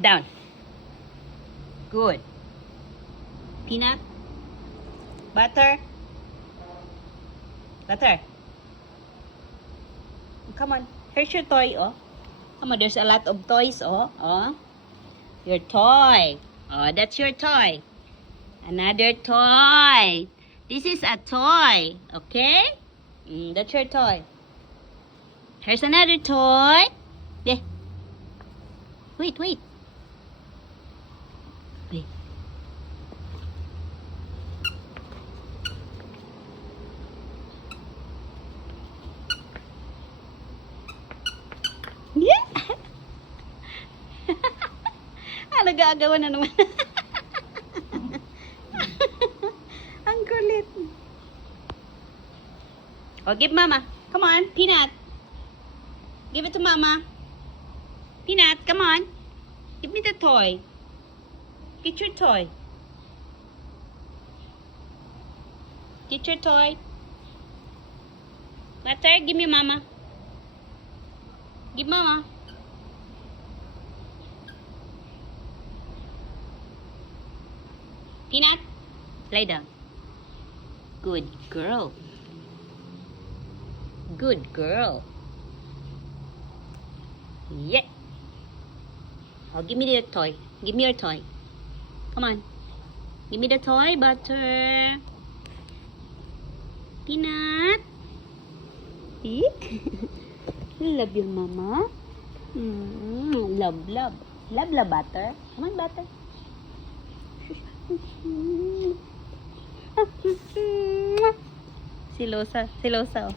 Down. Good. Peanut. Butter. Butter. Come on. Here's your toy, oh. Come on, there's a lot of toys, oh. Oh. Your toy. Oh, that's your toy. Another toy. This is a toy. Okay? That's your toy. Here's another toy. Yeah. Wait. Wait. Yeah. Nag-aagawan na naman. Ang kulit. Oh, give mama. Come on, Peanut. Give it to mama. Peanut, come on. Give me the toy. Get your toy. Get your toy. Butter, give me mama. Give mama. Peanut, lay down. Good girl. Good girl. Yeah. Oh, give me the toy. Give me your toy. Come on. Give me the toy, Butter. Peanut. Love your mama. Love, love. Love, love, Butter. Come on, Butter. Silosa, silosa.